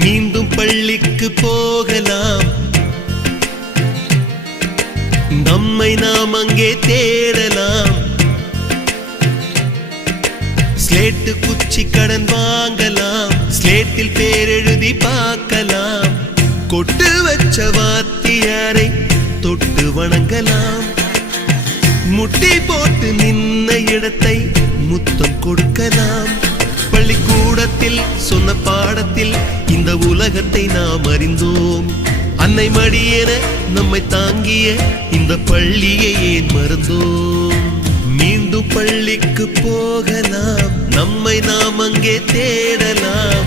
மீண்டும் பள்ளிக்கு போகலாம், நம்மை நாம் அங்கே தேடலாம். ஸ்லேட்டு குச்சி கடன் வாங்கலாம், ஸ்லேட்டில் பேரெழுதி பார்க்கலாம். கொட்டு வச்ச வாத்தியாரை தொட்டு வணங்கலாம். முட்டி போட்டு நின்ன இடத்தை முத்தம் கொடுக்கலாம். பள்ளிக்கூடத்தில் சொன்ன பாடத்தில் இந்த உலகத்தை நாம் அறிந்தோம். அன்னை மடியென நம்மை தாங்கிய இந்த பள்ளியை ஏன் மறந்தோம்? மீண்டும் பள்ளிக்கு போகலாம், நம்மை நாம் அங்கே தேடலாம்.